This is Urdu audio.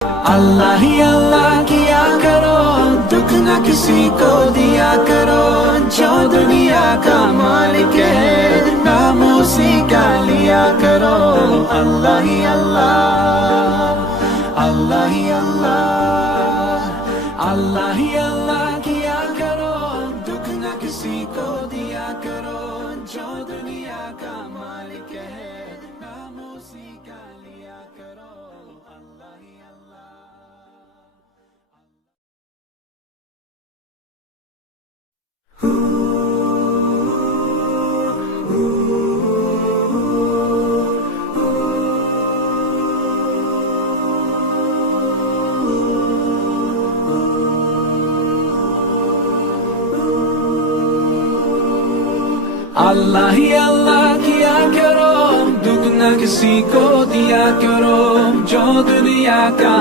اللہ ہی اللہ کیا کرو، دکھ نہ کسی کو دیا کرو، جو دنیا کا مالک ہے نام اسی کا لیا کرو۔ اللہ ہی اللہ، اللہ ہی اللہ، اللہ ہی اللہ کیا کرو، دکھ نہ کسی کو دیا کرو، جو دنیا کا مالک ہے نام اسی کا لیا کرو۔ اللہ ہی اللہ۔ اللہ ہی اللہ کیا کرو، دکھ نہ کسی کو دیا کرو، جو دنیا کا